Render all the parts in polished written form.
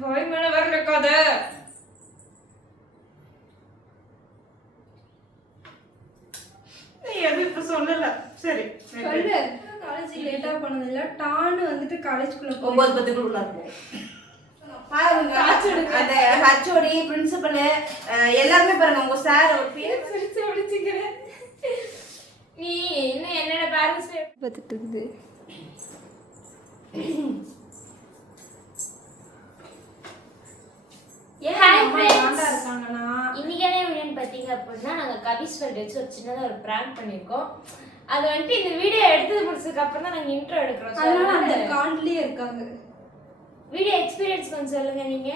வாய் மேல வர வைக்காத. எது இப்ப சொல்லல. சரி சொல்லு. காலேஜ் லேட்டா போனது இல்ல, டான்னு வந்துட்டு காலேஜ்க்குள்ள 9:10 உள்ள இருக்கும். பாருங்க அந்த ஹச்ஓடி பிரின்சிபல் எல்லாருமே பாருங்க. உங்க சார் பேர் சிரிச்சு ஒளிச்சுக்கிறேன். நீ இன்னும் என்னோட பேரண்ட்ஸ் பார்த்துட்டு இருக்குது. இன்னைக்கான வீடியோ பார்த்தீங்க அப்படின்னா நாங்கள் கவிஸ்வல் வச்சு ஒரு சின்னதாக ஒரு ப்ராங்க் பண்ணியிருக்கோம். அது வந்துட்டு இந்த வீடியோ எடுத்தது முடிச்சதுக்கு அப்புறம் தான் நாங்கள் இன்ட்ரோ எடுக்கிறோம். அதனால அந்த காண்ட்லயே இருக்காங்க. வீடியோ எக்ஸ்பீரியன்ஸ் கொஞ்சம் சொல்லுங்க. நீங்க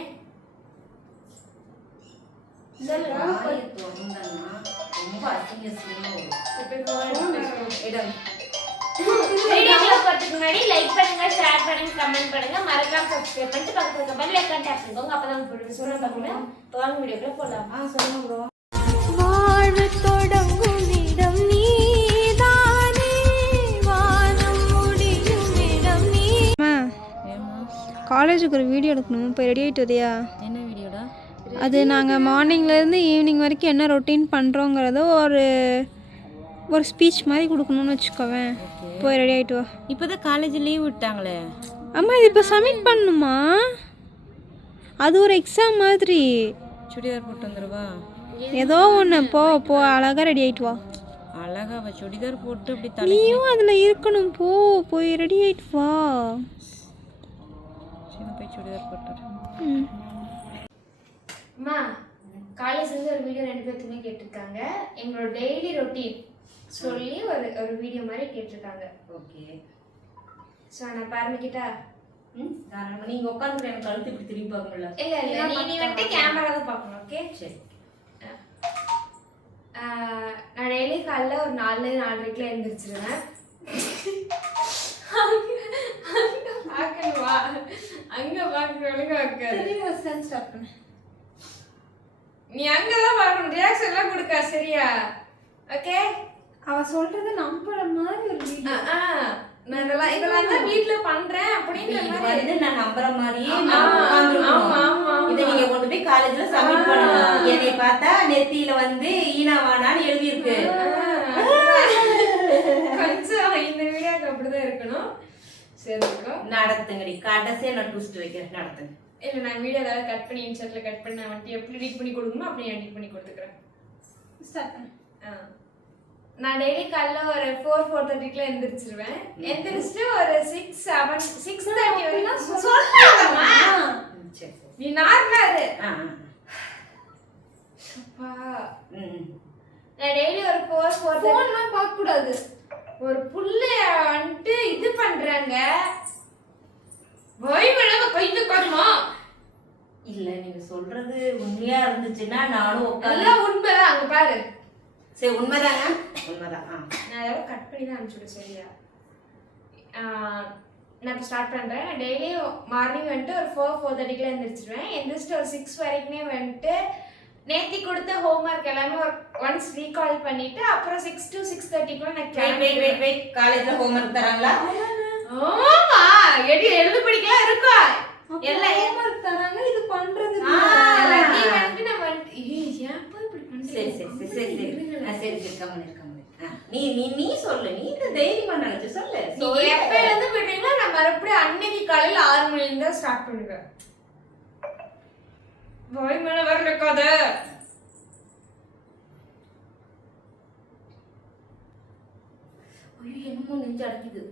சொல்லுங்க. ரொம்ப அசிங்கமா வீடியோக்குள்ள போறதுக்கு முன்னாடி லைக் பண்ணுங்க, ஷேர் பண்ணுங்க, கமெண்ட் பண்ணுங்க, மறக்காம சப்ஸ்கிரைப் பண்ணிட்டு பக்கத்துல இருக்க பெல் ஐகான் டேப் பண்ணிக்கோங்க. அப்பதான் உங்களுக்கு சொல்ல பாருங்க. வாங்க வீடியோக்குள்ள போலாம். சொல்லுங்க ப்ரோ. வாழ்வு தொடங்கும் இடம் நீதானே, வானம் முடியும் இடம் நீ. காலேஜுக்கு ஒரு வீடியோ எடுக்கணும், போய் ரெடி ஆகிட்டு வரியா? என்ன வீடியோடா? அது நாங்கள் மார்னிங்லேருந்து ஈவினிங் வரைக்கும் என்ன ரொட்டீன் பண்ணுறோங்கிறத ஒரு ஸ்பீச் மாதிரி கொடுக்கணும்னு வச்சுக்கோவேன். போய் ரெடி ஆகிட்டு வா. இப்போதான் காலேஜ் லீவ் விட்டாங்களே. அம்மா இது இப்போ சப்மிட் பண்ணணுமா? அது ஒரு எக்ஸாம் மாதிரி. சுடிதார் போட்டு வந்துருவா. ஏதோ ஒன்று போ அழகாக ரெடி ஆகிட்டு வா. அழகா சுடிதார் போட்டு அப்படி நீயும் அதில் இருக்கணும். போய் ரெடி ஆகிட்டு வா. போய் சுடிதார் போட்டு. அம்மா காலேஜ்லேருந்து ஒரு வீடியோ 2 பேர்த்துமே கேட்டிருக்காங்க. எங்களோட டெய்லி ரொட்டீன் சொல்லி ஒரு வீடியோ மாதிரி கேட்டிருக்காங்க. ஓகே. ஸோ நான் ஆரம்பிக்கிட்டா? நீங்க உட்காந்து எனக்கு கழுத்து இப்படி திரும்பி பார்க்கணும்ல? இல்லை நீ வந்துட்டு கேமரா தான் பார்க்கணும். ஓகே சரி. நான் டெய்லி காலைல ஒரு 4:30 எழுந்திரிச்சிருவேன். பார்க்கணுவா? அங்கே பார்க்குறவளுக்கு ஸ்டார்ட் பண்ண நீ அங்கதான் பார்க்கணும். ரியாக்ஷன் எல்லாம் கொடுக்க சரியா? ஓகே. அவ சொல்றத நம்புற மாதிரி ஒரு வீடியோ. நான் இதெல்லாம் தான் வீட்ல பண்றேன் அப்படின்ற மாதிரி நான் நம்புற மாதிரியே இதை நீங்க கொண்டு போய் காலேஜ்ல சப்மிட் பண்ணணும். என்னை பார்த்தா நெத்தியில வந்து ஈனாவானான்னு எழுதி இருக்கு. கொஞ்சம் இந்த வீடியோக்கு அப்படிதான் இருக்கணும். சரி நடத்துங்கடி. கடைசியா நான் ட்விஸ்ட் வைக்கிறேன். நடத்துங்க. இல்லை நான் வீடியோ ஏதாவது கட் பண்ணி இன்சர்ட்ல கட் பண்ணி நான் வந்துட்டு எப்படி எடிட் பண்ணி கொடுக்கணுமோ அப்படியே எடிட் பண்ணி கொடுத்துக்கிறேன். ஸ்டார்ட் பண்ணு. நான் டெய்லி காலைல ஒரு 4:30 எழுந்திரிச்சிருவேன். எந்திரிச்சிட்டு ஒரு 6:30 வரைக்கும் சொல்லாதம்மா. நீ நார்மலா இரு. நான் டெய்லி ஒரு 4:30 ஃபோன்லாம் பார்க்க கூடாது. ஒரு புள்ளைய வந்துட்டு இது பண்றாங்க. இல்ல நீங்க சொல்றது உண்மையா இருந்துச்சுன்னா நானும் உட்கார்ந்து உண்மைதான். அங்க பாரு. சரி உண்மைதாங்க. உண்மைதான். நான் ஏதாவது கட் பண்ணி தான் அனுப்பிச்சுடு சரியா? நான் இப்போ ஸ்டார்ட் பண்றேன். நான் டெய்லி மார்னிங் வந்துட்டு ஒரு 4:30 எழுந்திரிச்சிருவேன். எந்திரிச்சிட்டு ஒரு 6 வரைக்குமே வந்துட்டு நேத்தி கொடுத்த ஹோம்ஒர்க் எல்லாமே ஒன்ஸ் ரீகால் பண்ணிட்டு அப்புறம் 6 to 6:30 நான் வெயிட் காலேஜ்ல ஹோம்ஒர்க் தராங்களா? ஆமா எழுது படிக்கலாம் இருக்கா எல்லாம் ஹோம்ஒர்க் தராங்க. இது பண்றது நீ வந்து நம்ம ஏன் போய் இப்படி பண்ற? சரி நீ சொல்லு. நீ இந்த தைரியமா நினைச்சு சொல்லு. நீங்க எப்பல இருந்து விடுறீங்களோ நான் மறுபடியும் அன்னைக்கு காலையில 6 மணில இருந்து ஸ்டார்ட் பண்ணுவேன். வாய் மேல வர வைக்காத. ஐயோ என்னமோ நெஞ்சு அடைக்குது.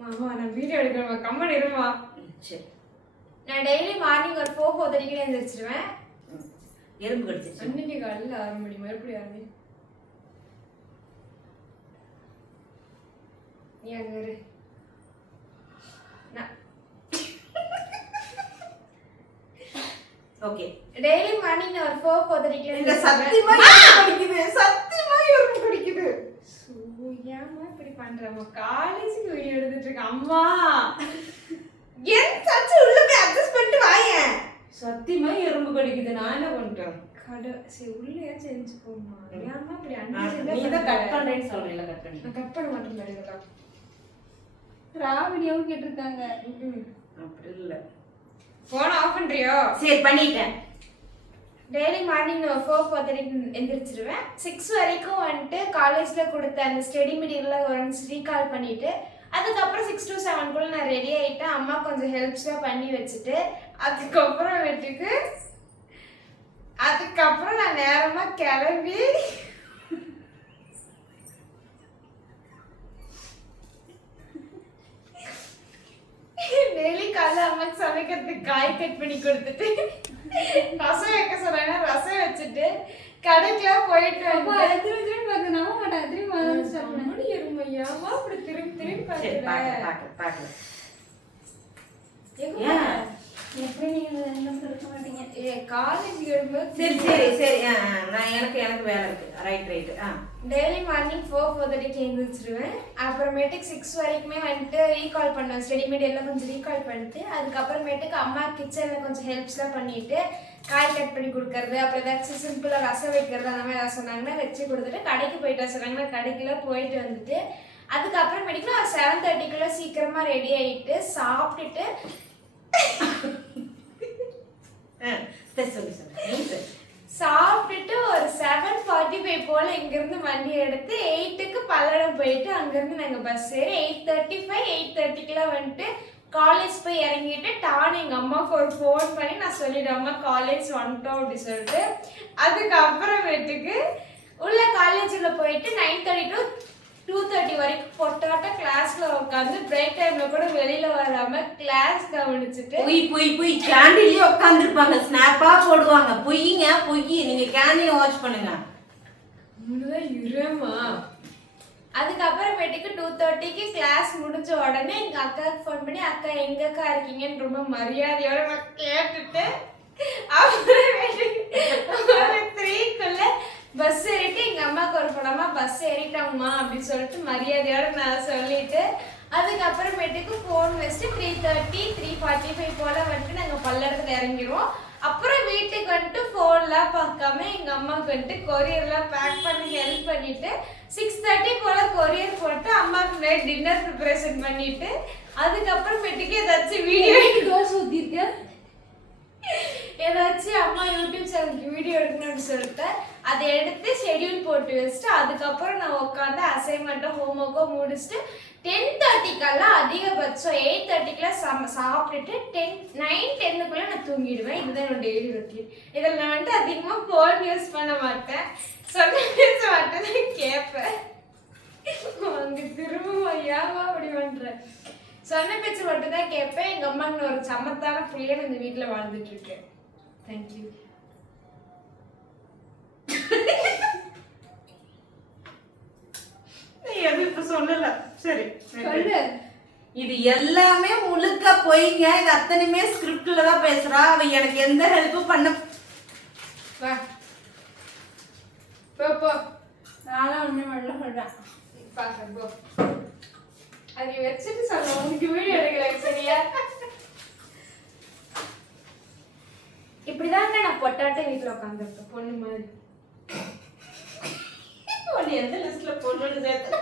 மாமா நான் வீடியோ எடுக்கிறேன். கம்மன் இருமா. சரி. நான் டெய்லி மார்னிங் ஒரு 4:30 எழுந்திரிச்சிருவேன். எறும்பு கடிச்சிச்சு. அன்னைக்கு காலையில 6 மணி மறுபடியும் 6 மணி. நீ அங்க இரு. ஓகே. டெய்லி மார்னிங் ஒரு 4:30 இந்த சத்தியமா எறும்பு கடிக்குது. ஏமா இப்படி பண்றமா? காலேஜுக்கு வீடியோ எடுத்துட்டு இருக்க அம்மா. என் சச்சு உள்ள போய் அட்ஜஸ்ட் பண்ணிட்டு வாயேன். சத்தியமா எறும்பு கடிக்குது. நான் என்ன பண்ணிட்டேன்? சரி உள்ளே செஞ்சு போமா. ஏமா இப்படி நீ தான் கட் பண்றேன்னு சொல்றீல. கட் பண்ணி. நான் கட் பண்ண மாட்டேன். இதெல்லாம் வீடியோவும் கேட்டிருக்காங்க. அப்படி இல்ல. போன் ஆஃப் பண்றியோ? சரி பண்ணிட்டேன். டெய்லி மார்னிங் நான் 4:30 எந்திரிச்சிருவேன். 6 வரைக்கும் வந்துட்டு காலேஜ்ல கொடுத்த அந்த ஸ்டடி மெட்டீரியல் ஒன்ஸ் ரீகால் பண்ணிட்டு அதுக்கப்புறம் 6 to 7 நான் ரெடி ஆயிட்டேன். அம்மா கொஞ்சம் ஹெல்ப்ஸ்லாம் பண்ணி வச்சுட்டு அதுக்கப்புறம் நான் நேரமா கிளம்பி டெய்லி காலைல அம்மாக்கு சமைக்கிறதுக்கு காய் கட் பண்ணி கொடுத்துட்டு ரசம் வைக்க சொன்னாங்க, ரசம் வச்சுட்டு கடைக்கெல்லாம் போயிட்டு எருமையாமா அப்படி திரும்பி திரும்பி பாக்கல. எப்படி நீங்க என்ன சொல்ல மாட்டீங்க? காலேஜ் எழும்போது சரி சரி சரி. நான் எனக்கு வேலை இருக்கு. ரைட். Daily morning 4:30 எழுந்திரிச்சிருவேன். அப்புறமேட்டுக்கு 6 வரைக்குமே வந்துட்டு ரீகால் பண்ணுவேன். ஸ்டடி மெட்டீரியல்லாம் கொஞ்சம் ரீகால் பண்ணிட்டு அதுக்கப்புறமேட்டுக்கு அம்மா கிச்சனில் கொஞ்சம் ஹெல்ப்ஸ்லாம் பண்ணிட்டு காய் கட் பண்ணி கொடுக்கறது, அப்புறம் ஏதாச்சும் சிம்பிளாக ரசம் வைக்கிறது அந்த மாதிரி ஏதாவது சொன்னாங்கன்னா வச்சு கொடுத்துட்டு கடைக்கு போயிட்டு சொன்னாங்கன்னா கடைக்குலாம் போயிட்டு வந்துட்டு அதுக்கப்புறமேட்டுக்கு நான் 7:30 சீக்கிரமாக ரெடி ஆகிட்டு சாப்பிட்டுட்டு சாப்பிட்டுட்டு ஒரு 7:45 போல இங்கிருந்து வண்டி எடுத்து 8க்கு பல்லடம் போயிட்டு அங்கிருந்து நாங்க பஸ் ஏறி 8:35 வந்துட்டு காலேஜ் போய் இறங்கிட்டு டான் எங்க அம்மாவுக்கு ஒரு ஃபோன் பண்ணி நான் சொல்லிடுவேன் அம்மா காலேஜ் வந்துட்டோம் அப்படி சொல்லிட்டு அதுக்கப்புறமேட்டுக்கு உள்ள காலேஜ்ல போயிட்டு 9:30 to 2:30 வரைக்கும் பொட்டாட்ட கிளாஸ்ல உட்காந்து பிரேக் டைம்ல கூட வெளியில வராம கிளாஸ் கவனிச்சுட்டு போய் கேண்டீன்லயே உட்காந்துருப்பாங்க, ஸ்னாப்பா போடுவாங்க. பொய் நீங்க கேண்டீன் வாட்ச் பண்ணுங்க. இருமா அதுக்கப்புறமேட்டுக்கு 2:30 கிளாஸ் முடிஞ்ச உடனே எங்க அக்காவுக்கு ஃபோன் பண்ணி அக்கா எங்கக்கா இருக்கீங்கன்னு ரொம்ப மரியாதையோட நான் கேட்டுட்டு அப்புறமேட்டுக்கு 3க்குள்ள பஸ் ஏறிட்டு எங்க அம்மாவுக்கு ஒரு படமா பஸ் ஏறிட்டாங்கம்மா அப்படின்னு சொல்லிட்டு மரியாதையோட நான் சொல்லிட்டு அதுக்கப்புறமேட்டுக்கு ஃபோன் வச்சுட்டு 3:30 3:45 போல வந்துட்டு நாங்கள் பல்லடத்துல இறங்கிடுவோம். அப்புறம் வீட்டுக்கு வந்துட்டு ஃபோன்லாம் பார்க்காம எங்கள் அம்மாவுக்கு வந்துட்டு கொரியர்லாம் பேக் பண்ணி ஹெல்ப் பண்ணிட்டு 6:30 போல கொரியர் போட்டு அம்மாவுக்கு நைட் டின்னர் ப்ரிப்பரேஷன் பண்ணிட்டு அதுக்கப்புறமேட்டுக்கு ஏதாச்சும் வீடியோ தோசை ஊற்றிருக்கேன். ஏதாச்சும் அம்மா யூடியூப் சேனலுக்கு வீடியோ எடுக்கணும்னு சொல்லிட்டு அதை எடுத்து ஷெட்யூல் போட்டு வச்சுட்டு அதுக்கப்புறம் நான் உட்காந்து அசைன்மெண்ட்டோ ஹோம்ஒர்க்கோ முடிச்சுட்டு 10:30 அதிகபட்சம் 8:30 சாப்பிட்டுட்டு 9-10 நான் தூங்கிடுவேன். இதுதான் என்னோட டெய்லி ரொட்டீன். இதில் நான் வந்துட்டு அதிகமாக ஃபோன் யூஸ் பண்ண மாட்டேன். சொன்ன பேச மட்டும்தான் கேட்பேன். அங்கே திரும்ப ஏவா அப்படி பண்ணுறேன். சொன்ன பேச்சு மட்டும் தான் கேட்பேன். எங்கள் அம்மாங்க ஒரு சமத்தான புள்ளியை இந்த வீட்டில் வாழ்ந்துட்டு இருக்கேன். தேங்க்யூ. எதுவும் இப்ப சொல்லல. சரி சொல்லு. இது எல்லாமே முழுக்க போய்ங்க. இது அத்தனையுமே ஸ்கிரிப்ட்ல தான் பேசுறா. அவ எனக்கு எந்த ஹெல்ப்பும் பண்ண வா போ நானும் ஒன்றும் பண்ணல சொல்கிறேன். பார்க்க போ. அதை வச்சுட்டு சொல்ல உனக்கு வீடியோ எடுக்கிறேன் சரியா? இப்படிதாங்க நான் பொட்டாட்ட வீட்டில் உட்காந்துருக்கேன் பொண்ணு மாதிரி. எந்த லிஸ்ட்ல பொண்ணுன்னு சேர்த்து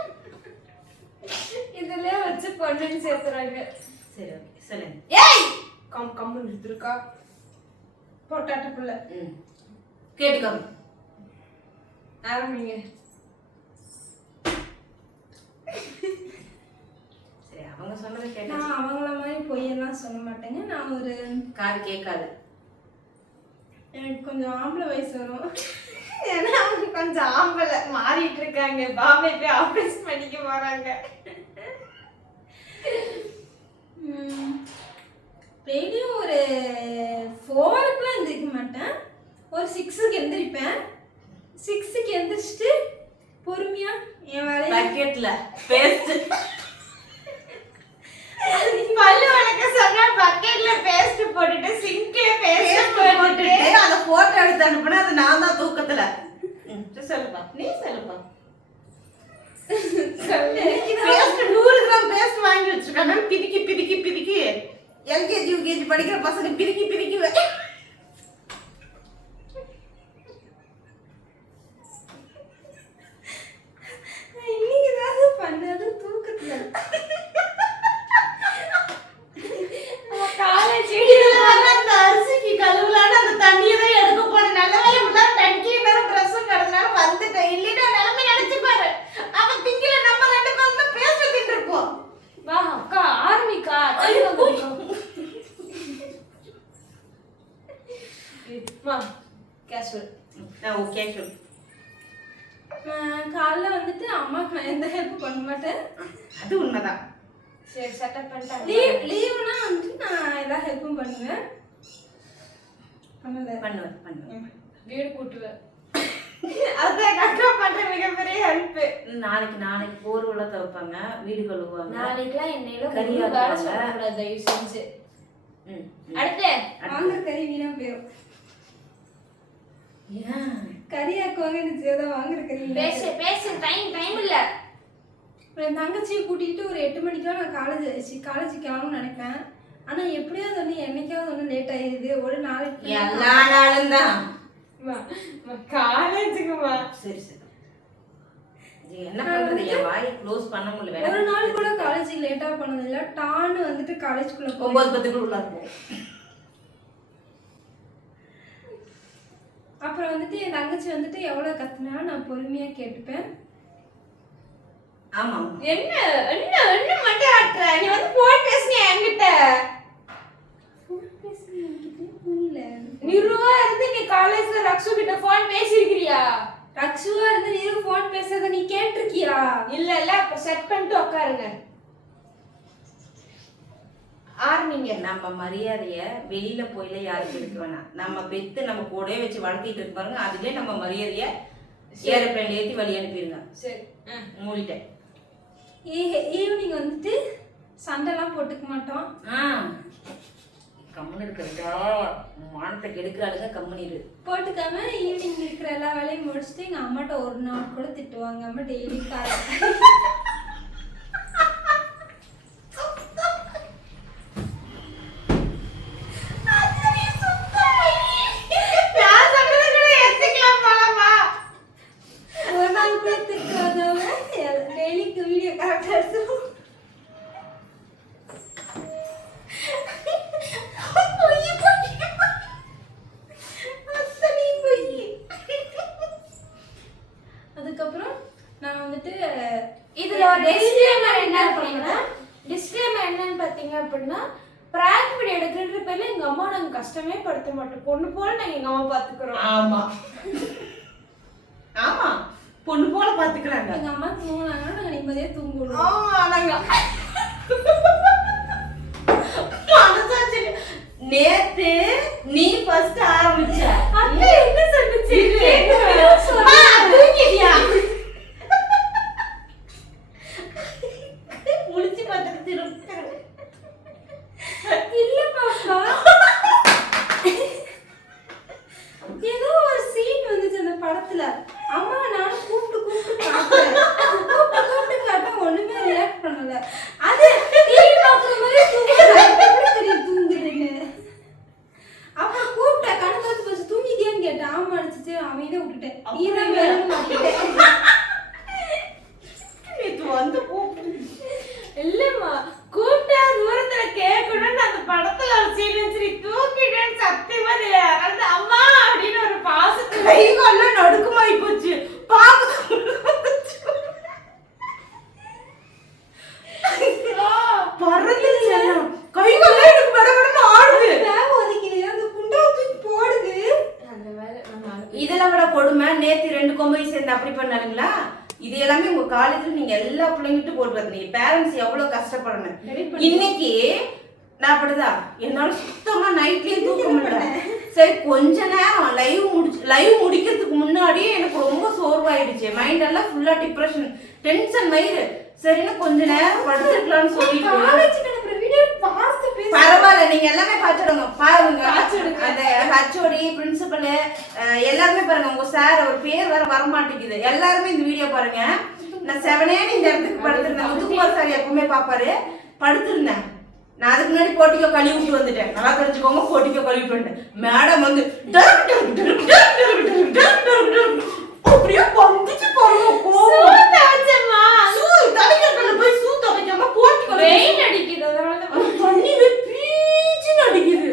இதுல வச்சு பொண்ணுன்னு சேர்த்துறாங்க. சரி ஓகே சொல்லுங்க. ஏய் கம்முன்னு எடுத்துருக்கா பொட்டாட்ட புள்ள. கேட்டுக்கோங்க. ஆரம்பிங்க. சரி அவங்க சொன்னதை கேட்டு நான் அவங்கள மாதிரி பொய்யெல்லாம் சொல்ல மாட்டேங்க. நான் ஒரு காது கேட்காது. எனக்கு கொஞ்சம் ஆம்பளை வயசு வரும். ஏன்னா அவங்க கொஞ்சம் ஆம்பளை மாறிட்டு இருக்காங்க. பாம்பே போய் ஆபரேஷன் பண்ணிக்க போறாங்க. டெய்லியும் ஒரு 4க்குலாம் எந்திரிக்க மாட்டேன். ஒரு 6க்கு எந்திரிப்பேன். 6க்கு எந்திரிச்சிட்டு பொறுமையா என் வேலையை பக்கெட்ல பேஸ்ட் பல்லு வளர்க்க சொன்னா பக்கெட்ல பேஸ்ட் போட்டுட்டு சிங்க்ல பேஸ்ட் போட்டுட்டு அத போட்டோ எடுத்து அனுப்புனா அது நான் தான் தூக்கத்துல. சொல்லுப்பா நீ சொல்லுப்பா. பேஸ்ட் 100 கிராம் பேஸ்ட் வாங்கி வச்சிருக்காங்க. பிதிக்கி எல்கேஜி யூகேஜி படிக்கிற பசங்க பிதிக்கி இன்னைக்கு தான் பண்ணது தூக்கத்துல. காலேஜ் மா கேஷுவல். ஓகே சொல்லு. காலைல வந்துட்டு அம்மாக்கு நான் எந்த ஹெல்ப் பண்ண மாட்டேன். அது உண்மைதான். சரி செட்டப் பண்ணிட்டாங்க. லீவுனா வந்துட்டு நான் எல்லா ஹெல்ப்பும் பண்ணுவேன். பண்ணுவேன். வீடு கூட்டுவேன். அதான் அக்கா பண்ற மிகப்பெரிய ஹெல்ப். நாளைக்கு போர்வெள்ள துவைப்பாங்க, வீடு கழுவுவாங்க. நாளைக்குலாம் என்னையில கறி வேலை ஆக்குவாங்க. சொல்லக்கூடாது தயவு செஞ்சு. அடுத்து வாங்குற கறி வீணா போயிடும். கறி ஆக்குவாங்க, எனக்கு ஏதோ வாங்குற கறி பேசு டைம் இல்ல. என் தங்கச்சியை கூட்டிகிட்டு ஒரு 8 மணிக்கெல்லாம் நான் காலேஜ் கிளம்பணும்னு நினைப்பேன். ஆனா எப்படியாவது ஒன்று என்னைக்காவது ஒன்று லேட் ஆயிடுது. ஒரு நாளைக்கு எல்லா நாளும் தான் காலேஜுக்குமா. சரி என்ன பண்றது, என் வாயை க்ளோஸ் பண்ண முடியல. ஒரு நாள் கூட காலேஜ் லேட்டா பண்ணது இல்ல. டான்னு வந்துட்டு காலேஜ்குள்ள 9:10 உள்ள இருக்கும். அப்புறம் வந்துட்டு என் தங்கச்சி வந்துட்டு எவ்வளவு கத்துனா நான் பொறுமையா கேட்டுப்பேன். ஆமா என்ன மட்டும் ஆட்டுற? நீ வந்து போன் பேசுனியா என்கிட்ட? புரியல. நிருவா இருந்து நீ காலேஜ்ல ரக்ஷு கிட்ட போன் பேசிருக்கியா? ரக்ஷுவா இருந்து நீ போன் பேசுறத நீ கேட்டிருக்கியா? இல்ல அப்ப செட் பண்ணிட்டு உட்காருங்க. ஆரம்பிங்க. நம்ம மரியாதைய வெளியில போயில யாருக்கு எடுக்க வேணாம். நம்ம பெத்து நம்ம கூடவே வச்சு வளர்த்திட்டு இருப்பாருங்க. அதுலயே நம்ம மரியாதைய ஏரோப்ளேன்ல ஏத்தி வழி அனுப்பிடுங்க. சரி மூடிட்டேன். ஈவினிங் வந்துட்டு சண்டைலாம் போட்டுக்க மாட்டோம். கம்முன்னு இருக்கிறதா மானத்தை கெடுக்கிறாளுங்க. கம்முனிரு போட்டுக்காம ஈவினிங் இருக்கிற எல்லா வேலையும் முடிச்சுட்டு எங்க அம்மாட்ட ஒரு நாள் கூட திட்டுவாங்க. அம்மா டெய்லி ஒரு நாள் கூட திட்டுவாங்க. டெய்லிக்கு வீடியோ கரெக்டா இருக்கும். அதுக்கப்புறம் நான் வந்துட்டு இதுல ஒரு டிஸ்க்ளைமர் என்னன்னு பாத்தீங்க அப்படின்னா, பிராங்க் வீடியோ எடுக்கிற பேர்ல எங்க அம்மா நாங்க கஷ்டமே படுத்த மாட்டோம். பொண்ணு போல நாங்க எங்க அம்மா பாத்துக்கிறோம். ஆமா பொண்ணு போல பாத்துக்கிறாங்க. எங்க அம்மா தூங்கினாங்கன்னா நாங்க நிம்மதியா தூங்குவோம். நேத்து நீ ஃபர்ஸ்ட் ஆரம்பிச்ச. அத்தை என்ன சொல்லுச்சு? தூங்கிட்டியா? முடிச்சு பார்த்துட்டு திரும்ப இல்ல பாப்பா, ஏதோ ஒரு சீன் வந்துச்சு அந்த படத்துல. அம்மா நானும் கூப்பிட்டு காட்ட ஒண்ணுமே ரியாக்ட் பண்ணல. அது டிவி பாக்குற மாதிரி தூங்குதுன்னு. அப்புறம் கூப்பிட்ட கண்ணு தோத்து போச்சு. தூங்கிட்டியான்னு கேட்டேன். ஆமா அடிச்சிச்சு. அமைதியா விட்டுட்டேன். நீதான் வேணும்னு மாட்டிட்டேன். நேத்து வந்து கூப்பிட்டு இல்லம்மா கூப்பிட்டா தூரத்துல கேட்கணும்னு அந்த படத்துல ஒரு சீன் வச்சு தூக்கிட்டேன்னு சத்தியமா தெரியாது. அம்மா அப்படின்னு ஒரு பாசத்துல கைகால நடுக்குமாயி போச்சு. இதெல்லாம் விட கொடுமை, நேத்து 2 கொம்பை சேர்ந்து அப்படி பண்ணானுங்களா? இது எல்லாமே உங்க காலேஜ்ல நீங்க எல்லா பிள்ளைங்கிட்டும் போட்டு வந்தீங்க. பேரண்ட்ஸ் எவ்வளவு கஷ்டப்படணும். இன்னைக்கு நான் அப்படிதான் என்னால சுத்தமா நைட்லயும் தூக்க முடியல. சரி கொஞ்ச நேரம் லைவ் முடிக்கிறதுக்கு முன்னாடியே எனக்கு ரொம்ப சோர்வாயிடுச்சு. மைண்ட் எல்லாம் ஃபுல்லா டிப்ரெஷன், டென்ஷன் மயிறு. சரின்னு கொஞ்ச நேரம் படுத்துக்கலாம்னு சொல்லிட்டு பரவாயில்ல நீங்க எல்லாமே பாத்துடுங்க. பாருங்க அந்த ஹச்ஓடி பிரின்சிபல் எல்லாருமே பாருங்க. உங்க சார் ஒரு பேர் வேற வரமாட்டேங்குது. எல்லாருமே இந்த வீடியோ பாருங்க. நான் 7 இந்த இடத்துக்கு படுத்திருந்தேன். முத்துக்குமார் சார் எப்பவுமே பாப்பாரு. படுத்திருந்தேன். நான் அதுக்கு முன்னாடி போட்டிக்கோ கழுவி விட்டு வந்துட்டேன். நல்லா தெரிஞ்சுக்கோங்க, போட்டிக்கோ கழுவி விட்டு வந்துட்டேன். மேடம் வந்து அப்படியே பந்துச்சு பாருங்க. போய் சூத்த வைக்காம போட்டிக்கோ வெயில் அடிக்குது. தண்ணி பீச்சுன்னு அடிக்குது.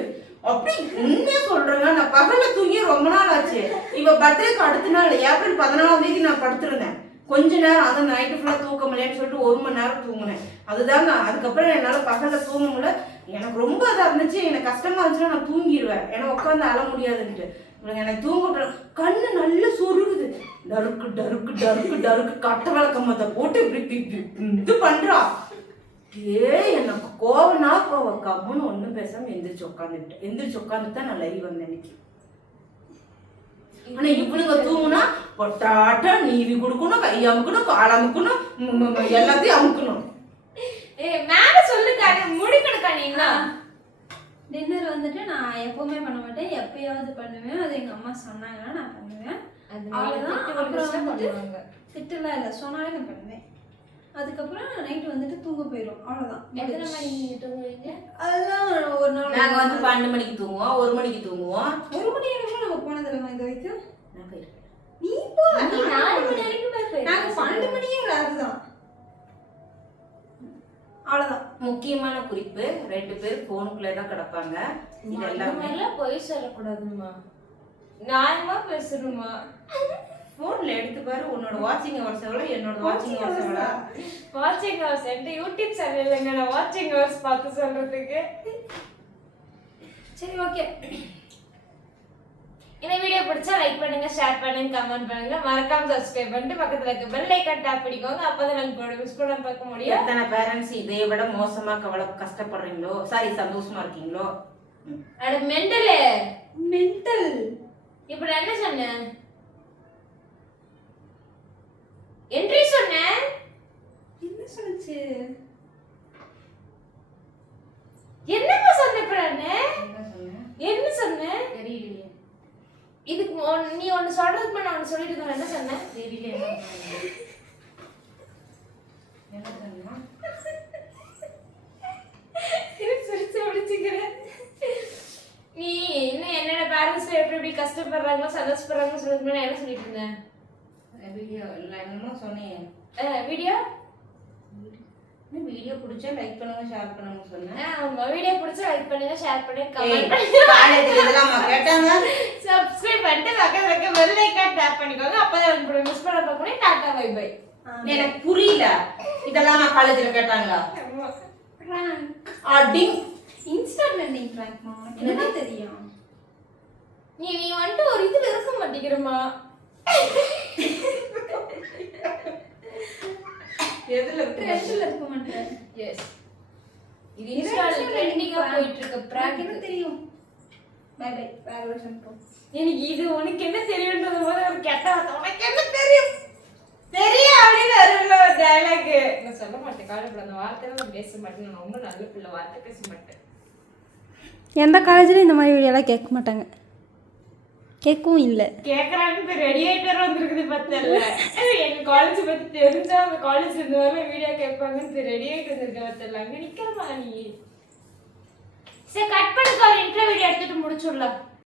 அப்படி உண்மையா சொல்றேங்க. நான் பகல்ல தூங்கி ரொம்ப நாள் ஆச்சு. இவ பர்த்டேக்கு அடுத்த நாள் ஏப்ரல் 14 நான் படுத்திருந்தேன். கொஞ்ச நேரம் அதான் நைட்டு ஃபுல்லாக தூக்க முடியலன்னு சொல்லிட்டு 1 மணி நேரம் தூங்கினேன். அதுதாங்க. அதுக்கப்புறம் என்னால் பகலில் தூங்க முடியல. எனக்கு ரொம்ப இதாக இருந்துச்சு. எனக்கு கஷ்டமா இருந்துச்சுன்னா நான் தூங்கிடுவேன். ஏன்னா உட்காந்து அழ முடியாதுன்ட்டு. எனக்கு தூங்க கண்ணு நல்லா சொருகுது. டருக்கு டருக்கு டருக்கு டருக்கு கட்ட விளக்கமத்தை போட்டு இப்படி இது பண்றா. எனக்கு கோவம்னா கோவம். கம்முன்னு ஒன்றும் பேசாம எந்திரிச்சு உட்காந்துட்டு தான் நான் லைவ் வந்தேன் இன்னைக்கு. ஆனா இவனுங்க தூங்குனா பொட்டாட்டா நீவி கொடுக்கணும், கை அமுக்கணும், கால் அமுக்கணும், எல்லாத்தையும் அமுக்கணும். மேல சொல்லுக்கா, முடிக்கணுக்கா. நீங்களா டின்னர் வந்துட்டு நான் எப்பவுமே பண்ண மாட்டேன், எப்பயாவது பண்ணுவேன். அது எங்க அம்மா சொன்னாங்கன்னா நான் பண்ணுவேன். அவ்வளோதான். அப்புறம் வந்துட்டு திட்டுலாம் இல்லை, சொன்னாலே நான் பண்ணுவேன். அதுக்கப்புறம் நைட்டு வந்துட்டு தூங்க போயிடும். அவ்வளோதான். எத்தனை மணிக்கு நீங்க தூங்குவீங்க? அதெல்லாம் ஒரு நாள் நாங்க வந்து 12 மணிக்கு தூங்குவோம், 1 மணிக்கு தூங்குவோம். 1 மணி வரைக்கும் நம்ம போனதில்லை இது வரைக்கும். நான் போயிருக்கேன். நீ போ. நீ 4 மணி வரைக்கும் போய் நாங்க 12 மணியே அதுதான். அவ்வளோதான். முக்கியமான குறிப்பு, 2 பேர் போனுக்குள்ளே தான் கிடப்பாங்க. இதெல்லாம் போய் சொல்லக்கூடாதுமா, நியாயமா பேசணுமா? போன்ல எடுத்து பாரு. உன்னோட வாட்சிங் ஹவர்ஸ் எவ்வளோ, என்னோட வாட்சிங் ஹவர்ஸ் எவ்வளோ? வாட்சிங் ஹவர்ஸ் என்கிட்ட யூடியூப் சேனல் இல்லைங்க, நான் வாட்சிங் ஹவர்ஸ் பார்த்து சொல்றதுக்கு. சரி, ஓகே. இந்த வீடியோ பிடிச்சா லைக் பண்ணுங்க, ஷேர் பண்ணுங்க, கமெண்ட் பண்ணுங்க, மறக்காம சப்ஸ்கிரைப் பண்ணிட்டு பக்கத்துல இருக்க பெல் ஐகான் டாப் பண்ணிக்கோங்க. அப்பதான் நாங்க மிஸ் பண்ணாம பார்க்க முடியும். எத்தனை பேரண்ட்ஸ் இதை விட மோசமா கஷ்டப்படுறீங்களோ, சாரி சந்தோஷமா இருக்கீங்களோ? அட மெண்டல். இப்ப நான் என்ன சொன்னேன்? என்ட்ரி சொன்னேன். என்ன சொல்லுச்சு? என்னமா சொன்ன? இப்ப நானு என்ன சொன்னேன் தெரியலையே. இதுக்கு நீ ஒன்னு சொல்றதுக்கு நான் ஒன்னு சொல்லிட்டு இருந்தேன். என்ன சொன்னேன் தெரியல. என்ன சொன்னா? சிரிச்சு முடிச்சுக்கிறேன். நீ இன்னும் என்னோட பேரண்ட்ஸ் எப்படி கஷ்டப்படுறாங்களோ சந்தோஷப்படுறாங்களோ சொல்றதுக்கு நான் என்ன சொல்லிட்டு இருந்தேன்? வீடியோ இல்லை என்னமோ சொன்னேன். வீடியோ பிடிச்சா லைக் பண்ணுங்க, ஷேர் பண்ணுங்க சொன்னேன். வீடியோ பிடிச்சா லைக் பண்ணுங்க, ஷேர் பண்ணுங்க, கமெண்ட் பண்ணுங்க. காலேஜ்ல இதெல்லாம் கேட்டாங்க. சப்ஸ்கிரைப் பண்ணிட்டு பக்கத்துல இருக்க பெல் ஐகான் டாப் பண்ணிக்கோங்க. அப்பதான் உங்களுக்கு மிஸ் பண்ண பார்க்க முடியும். Tata bye bye. எனக்கு புரியல. இதெல்லாம் நான் காலேஜ்ல கேட்டாங்க. அடிங் இன்ஸ்டா ட்ரெண்டிங் பிராங்க்மா. என்ன தெரியும்? நீ வந்துட்டு ஒரு இதுல இருக்க மாட்டேங்கிறமா. எதுல ட்ரெண்ட்ல இருக்க மாட்டேன். எஸ், இது இன்ஸ்டால ட்ரெண்டிங்கா போயிட்டு இருக்க பிராங்க். என்ன தெரியும்? Bye bye. வேற ஒரு சம்போ. எனக்கு இது உனக்கு என்ன தெரியும்ன்றது போது ஒரு கெட்ட வார்த்தை. உனக்கு என்ன தெரியும் அப்படின்னு வரும்ல ஒரு டயலாக். நான் சொல்ல மாட்டேன், காலேஜ்ல அந்த வார்த்தையில நான் பேச மாட்டேன். நான் ரொம்ப நல்ல பிள்ளை, வார்த்தை பேச மாட்டேன். எந்த காலேஜ்லயும் இந்த மாதிரி வீடியோலாம் கேட்க மாட்டாங்க, கேட்கவும் இல்லை. கேட்கறான்னு ரெடி ஆயிட்டு வர வந்திருக்குது பத்தல. எங்க காலேஜ் பத்தி தெரிஞ்சா அந்த காலேஜ் இந்த மாதிரி வீடியோ கேட்பாங்கன்னு ரெடி ஆயிட்டு வந்திருக்க பத்தல. அங்க நிக்கிறமா நீ? சரி, கட் பண்ணுங்க, ஒரு இன்டர்வியூ எடுத்துட்டு முடிச்சுடலாம்.